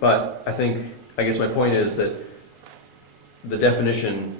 But I guess my point is that the definition,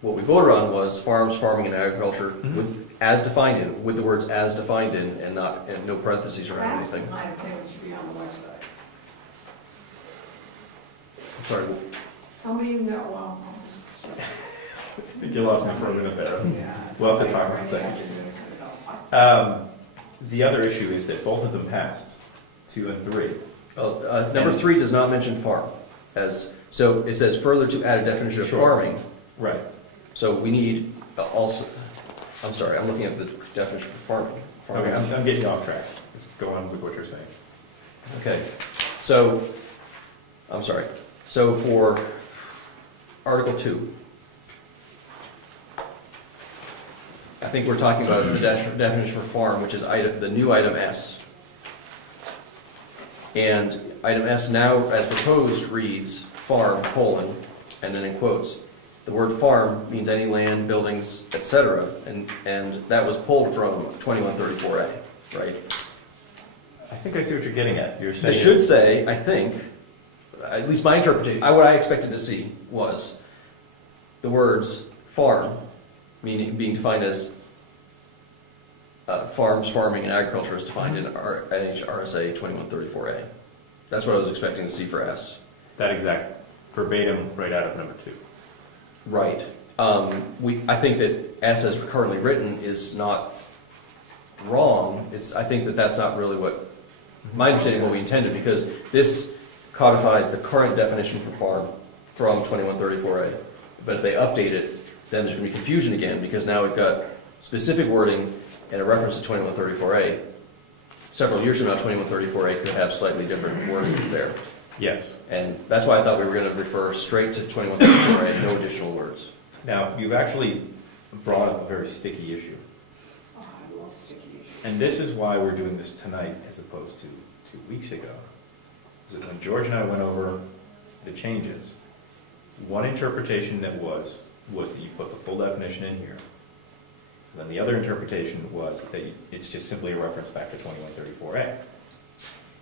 what we voted on was farms, farming, and agriculture with, as defined in, with the words as defined in, and no parentheses around anything. That's the kind of thing that should be on the website. I'm sorry. Some of you know, well, I think you lost me for a minute there. yeah. We'll have to talk about that. The other issue is that both of them passed, 2 and 3. Number 3 does not mention farm. So it says further to add a definition of farming. Right. So we need also, I'm sorry, I'm looking at the definition for farming. Okay, I'm getting you off track. Let's go on with what you're saying. Okay, so, I'm sorry. So for Article 2, I think we're talking about the definition for farm, which is the new item S. And item S now, as proposed, reads farm, colon, and then in quotes. The word farm means any land, buildings, etc. And that was pulled from 2134A, right? I think I see what you're getting at. You're saying It should say, I think, at least my interpretation, what I expected to see was the words farm, meaning being defined as farms, farming, and agriculture is defined in NHRSA 2134A. That's what I was expecting to see for S. that exact verbatim right out of number 2. Right. I think that S as currently written is not wrong. I think that that's not really what, my understanding of what we intended, because this codifies the current definition for farm from 2134A. But if they update it, then there's going to be confusion again, because now we've got specific wording and a reference to 2134A. Several years from now, 2134A could have slightly different wording there. Yes. And that's why I thought we were going to refer straight to 2134A, no additional words. Now, you've actually brought up a very sticky issue. Oh, I love sticky issues. And this is why we're doing this tonight as opposed to 2 weeks ago. Is that when George and I went over the changes, one interpretation that was that you put the full definition in here. And then the other interpretation was that it's just simply a reference back to 2134A.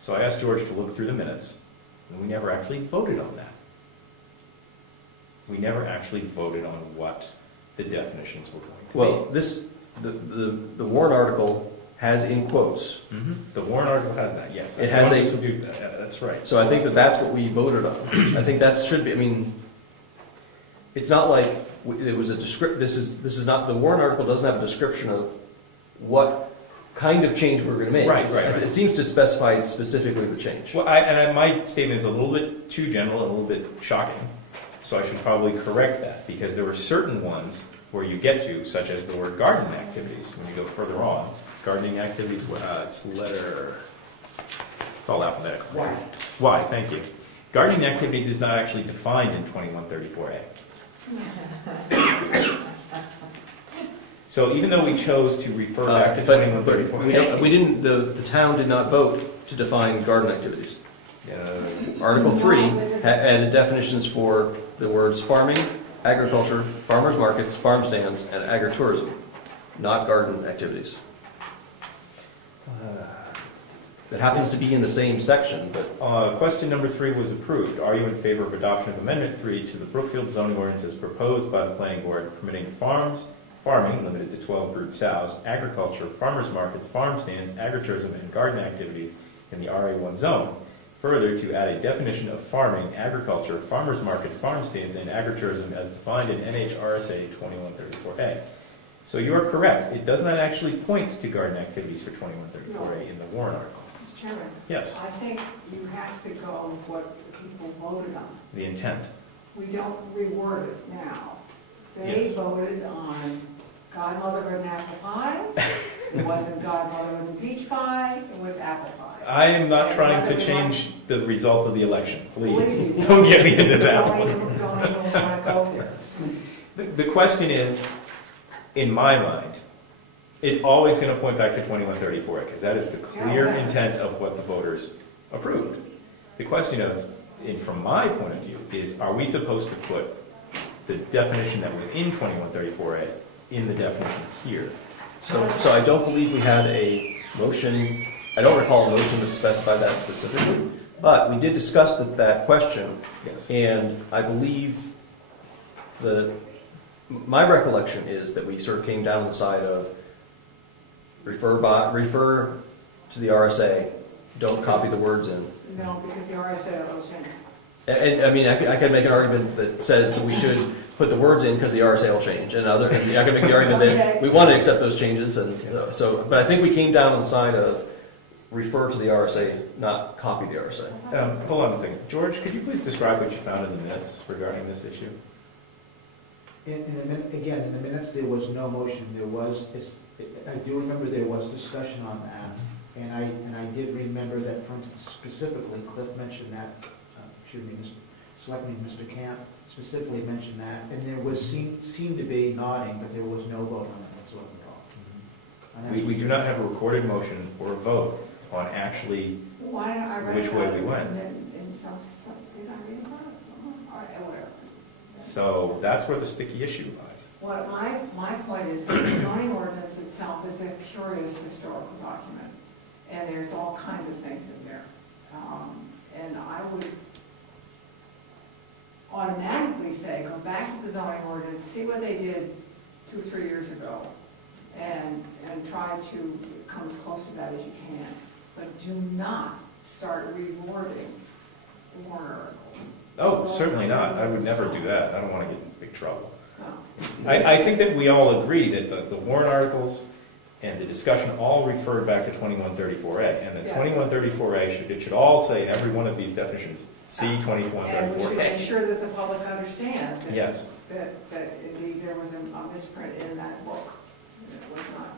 So I asked George to look through the minutes, and we never actually voted on that. We never actually voted on what the definitions were going to Well, the Warren article has in quotes. Mm-hmm. The Warren article has that, yes. It has that's right. So I think that that's what we voted on. I think that should be, I mean, it's not like it was a this is not, the Warren article doesn't have a description of what kind of change we're going to make. Right. It seems to specify specifically the change. Well, my statement is a little bit too general and a little bit shocking, so I should probably correct that, because there were certain ones where you get to, such as the word garden activities, when you go further on. Gardening activities, it's letter, it's all alphabetical. Why, thank you. Gardening activities is not actually defined in 2134A. So even though we chose to refer back to 2134A, we didn't. The town did not vote to define garden activities. Article 3 added definitions for the words farming, agriculture, farmers markets, farm stands, and agritourism, not garden activities. That happens to be in the same section, but... question number 3 was approved. Are you in favor of adoption of Amendment 3 to the Brookfield zoning ordinance as proposed by the Planning Board, permitting farming, limited to 12 brood sows, agriculture, farmers markets, farm stands, agritourism, and garden activities in the RA1 zone? Further, to add a definition of farming, agriculture, farmers markets, farm stands, and agritourism as defined in NHRSA 2134A. So you are correct. It does not actually point to garden activities for 2134A in the Warren article. Mr. Chairman. Yes. I think you have to go with what the people voted on. The intent. We don't reword it now. They voted on godmother and apple pie. It wasn't godmother and peach pie. It was apple pie. I am not trying to change the result of the election. Please, don't get me into that one. Don't even want to go there. The question is, in my mind, it's always going to point back to 2134, because that is the clear intent of what the voters approved. The question from my point of view, is are we supposed to put the definition that was in 2134A in the definition here? So I don't believe we had a motion. I don't recall a motion to specify that specifically. But we did discuss that question, Yes. and I believe my recollection is that we sort of came down on the side of refer to the RSA, don't copy the words in. No, because the RSA will change. And I mean, I could make an argument that says that we should put the words in because the RSA will change, and I can make the argument that we want to accept those changes, and but I think we came down on the side of refer to the RSA, not copy the RSA. Hold on a second. George, could you please describe what you found in the minutes regarding this issue? In the minutes, there was no motion. I do remember there was discussion on that, and I did remember that, for instance, specifically, Cliff mentioned that, Selectman Mr. Camp specifically mentioned that, and there seemed to be nodding, but there was no vote on it whatsoever at all. We do not have a recorded motion or a vote on actually which way we went. So that's where the sticky issue lies. What my point is that the zoning ordinance itself is a curious historical document, and there's all kinds of things in there. And I would automatically say, go back to the zoning ordinance, see what they did 2 or 3 years ago, and try to come as close to that as you can. But do not start rewording warrant articles. Oh, certainly not. I would never do that. I don't want to get in big trouble. No. I think that we all agree that the warrant articles and the discussion all referred back to 2134A, and the Yes. 2134A should all say every one of these definitions. See And we should 2134A. make sure that the public understands that, Yes. that indeed there was a misprint in that book. It was not.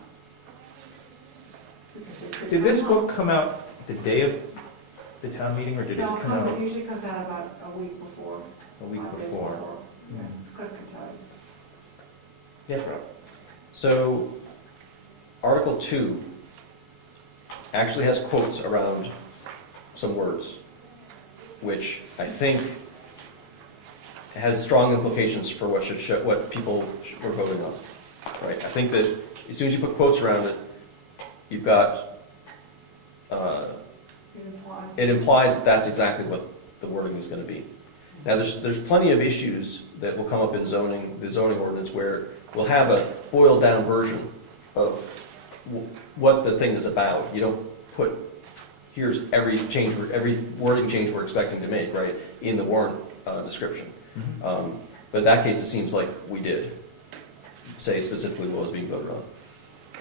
Because it could Did this come book up. come out the day of the town meeting, or did No, it come out it usually comes out about a week before. a week 5 days before? Yeah, Cliff could tell you. Yes, Rob. So, Article 2 actually has quotes around some words, which I think has strong implications for what people were voting on. Right? I think that as soon as you put quotes around it, you've got it implies that that's exactly what the wording is going to be. Now, there's plenty of issues that will come up in the zoning ordinance where we'll have a boiled down version of what the thing is about. You don't put here's every wording change we're expecting to make, right, in the warrant description. Mm-hmm. But in that case, it seems like we did say specifically what was being voted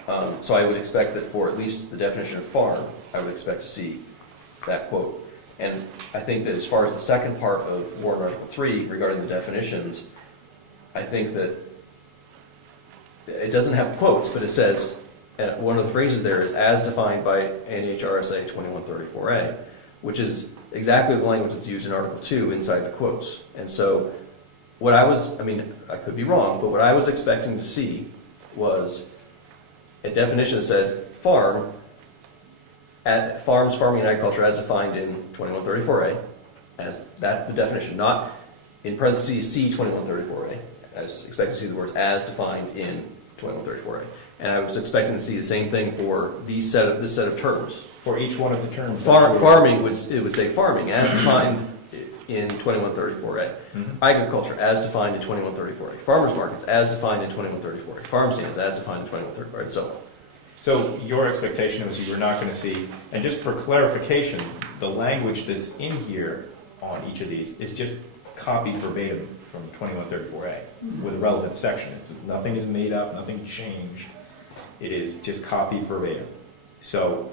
on. So I would expect that for at least the definition of farm, I would expect to see that quote. And I think that as far as the second part of warrant Article 3 regarding the definitions, I think that it doesn't have quotes, but it says, one of the phrases there is as defined by NHRSA 2134A, which is exactly the language that's used in Article 2 inside the quotes. And so I could be wrong, but what I was expecting to see was a definition that said farm, at farms, farming, and agriculture as defined in 2134A, as that the definition, not in parentheses C 2134A. I was expecting to see the words as defined in 2134A. And I was expecting to see the same thing for this set of terms. For each one of the terms. Farming it would say farming as defined in 2134A. Mm-hmm. Agriculture as defined in 2134A. Farmers markets as defined in 2134A. Farm stands as defined in 2134A, and so on. So your expectation was you were not going to see, and just for clarification, the language that's in here on each of these is just copied verbatim from 2134A with a relevant section. Nothing is made up, nothing changed. It is just copied verbatim. So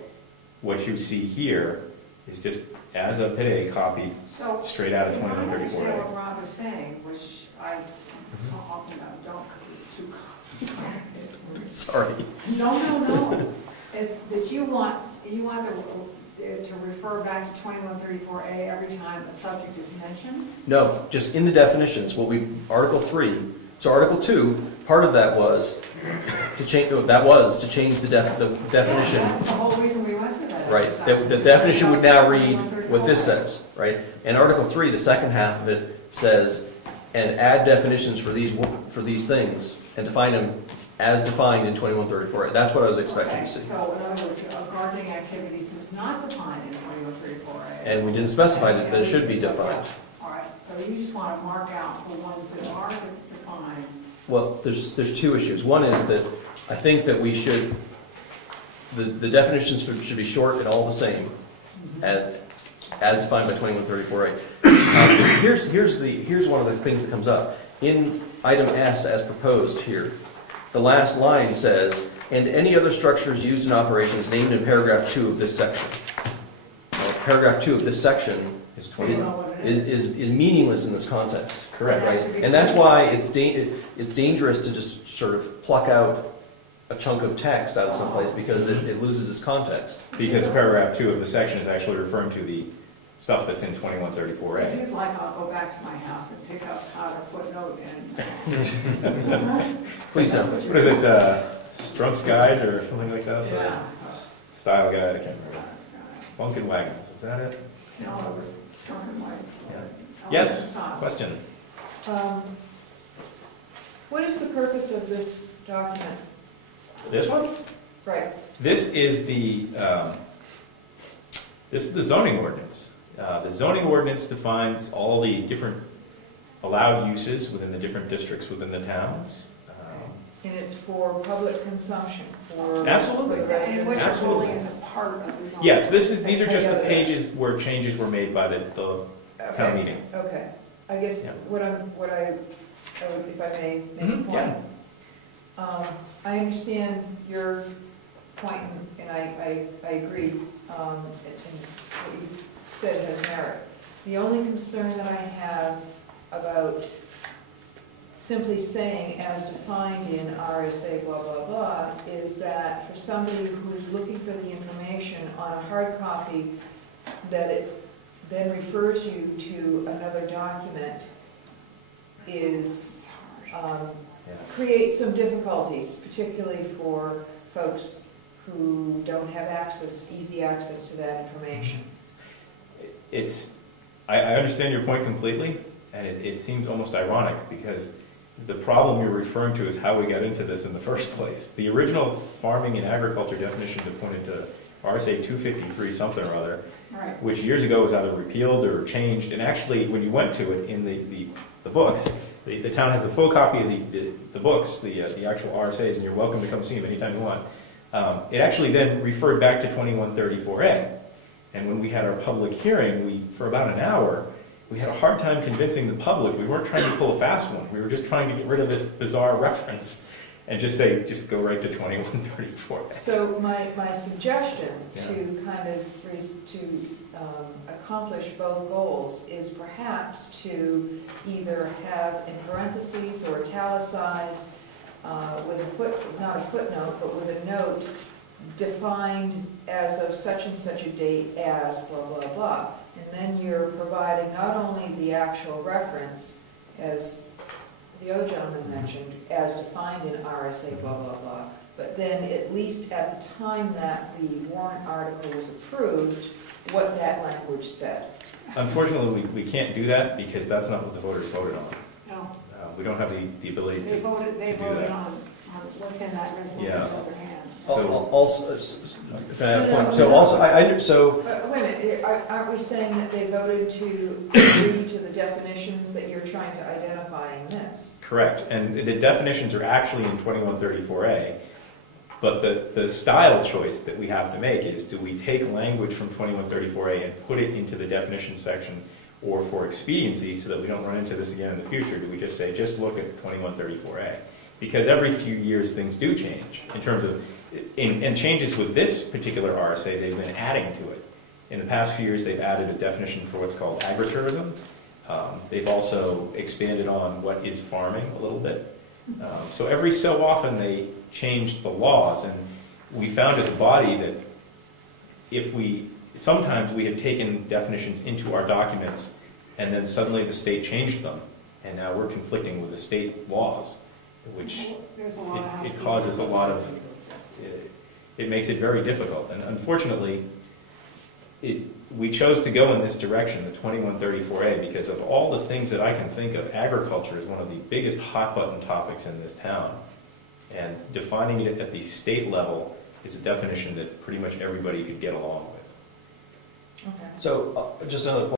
what you see here is just, as of today, copied straight out of 2134A. I understand what Rob is saying, which I often don't because it's too complicated. Sorry. No. It's that you want to refer back to 2134A every time a subject is mentioned? No, just in the definitions, Article 3, so Article 2, part of that was to change the definition. Yeah, that's the whole reason we went through that. Right, the definition would now read what this says, right? And Article 3, the second half of it says, and add definitions for these things and define them as defined in 2134. That's what I was expecting to see. So in other words, gardening activities is not defined in 2134A. And we didn't specify that it should be defined. All right, so you just want to mark out the ones that are defined. Well, there's two issues. One is that I think that we should, the definitions should be short and all the same, as defined by 2134A. Here's one of the things that comes up. In item S as proposed here, the last line says, and any other structures used in operations named in paragraph 2 of this section. Well, paragraph 2 of this section is meaningless in this context. Correct. Right? And that's why it's dangerous to just sort of pluck out a chunk of text out of someplace because it loses its context. Because paragraph 2 of the section is actually referring to the stuff that's in 2134A. If you'd like, I'll go back to my house and pick up how to footnote in. Please don't. What is it, Strunk's Guide or something like that? Yeah. Style Guide, I can't remember. Bunkin' Wagons, is that it? No, it was strong and white. Yeah. Yes, question? What is the purpose of this document? This one? Right. This is the zoning ordinance. The zoning ordinance defines all the different allowed uses within the different districts within the towns. And it's for public consumption, for Absolutely. for residents. And which Absolutely. only is a part of the zoning. Yes, these are just the pages where changes were made by the town meeting. Okay. I guess Yeah. what I would, if I may make a Mhm, point. I understand your point, and I agree, and what you said has merit. The only concern that I have about simply saying as defined in RSA blah, blah, blah, is that for somebody who's looking for the information on a hard copy, that it then refers you to another document is, creates some difficulties, particularly for folks who don't have easy access to that information. I understand your point completely, and it seems almost ironic because the problem you're referring to is how we got into this in the first place. The original farming and agriculture definition that pointed to RSA 253 something or other, Right. which years ago was either repealed or changed, and actually when you went to it in the books, the town has a full copy of the books, the actual RSAs, and you're welcome to come see them anytime you want. It actually then referred back to 2134A. And when we had our public hearing, for about an hour, we had a hard time convincing the public. We weren't trying to pull a fast one. We were just trying to get rid of this bizarre reference and just go right to 2134A. So my suggestion Yeah. to kind of accomplish both goals is perhaps to either have in parentheses or italicize with not a footnote, but with a note defined as of such and such a date as blah, blah, blah. And then you're providing not only the actual reference, as the other gentleman mentioned, as defined in RSA blah, blah, blah, but then at least at the time that the warrant article was approved, what that language said. Unfortunately, we can't do that because that's not what the voters voted on. No, We don't have the ability they to voted do that. on what's in that resolution Yeah. on the other hand. So- Also, can I have a point? So also, so Wait a minute, aren't we saying that they voted to agree to the definitions that you're trying to identify in this? Correct, and the definitions are actually in 2134A, but the style choice that we have to make is, do we take language from 2134A and put it into the definition section, or for expediency, so that we don't run into this again in the future, do we just say, just look at 2134A? Because every few years things do change, in terms of, and changes with this particular RSA, they've been adding to it. In the past few years, they've added a definition for what's called agritourism. They've also expanded on what is farming a little bit. So every so often they change the laws, and we found as a body that sometimes we have taken definitions into our documents, and then suddenly the state changed them, and now we're conflicting with the state laws, which it causes a lot of, it makes it very difficult. And unfortunately, we chose to go in this direction, the 2134A, because of all the things that I can think of, agriculture is one of the biggest hot-button topics in this town. And defining it at the state level is a definition that pretty much everybody could get along with. Okay. So, just another point.